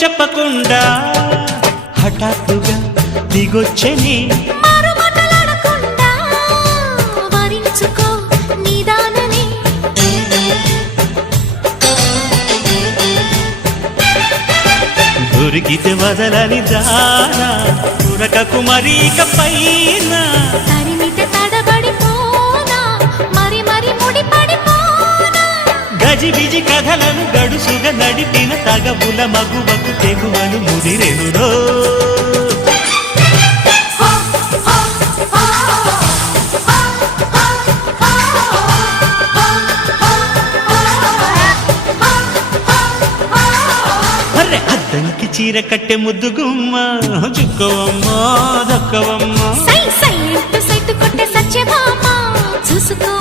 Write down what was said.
చెప్పకుండా హఠాత్తుగా దిగొచ్చని దొరికితే వదలని దానా ఉరకకు మరీక పైన తరిమితే తడబడిపోనా మరి మరి ముడిపడిపోనా గజిబిజి కథలను గడుసుగా నడిపిన తగవుల మగువకు తెగువను ముదిరెనురో అద్దంకి చీర కట్టె ముద్దు గుమ్మ చుక్కవమ్మా దక్కవమ్మా సై సై సైతు కొట్టే సత్యభామ చూసుకో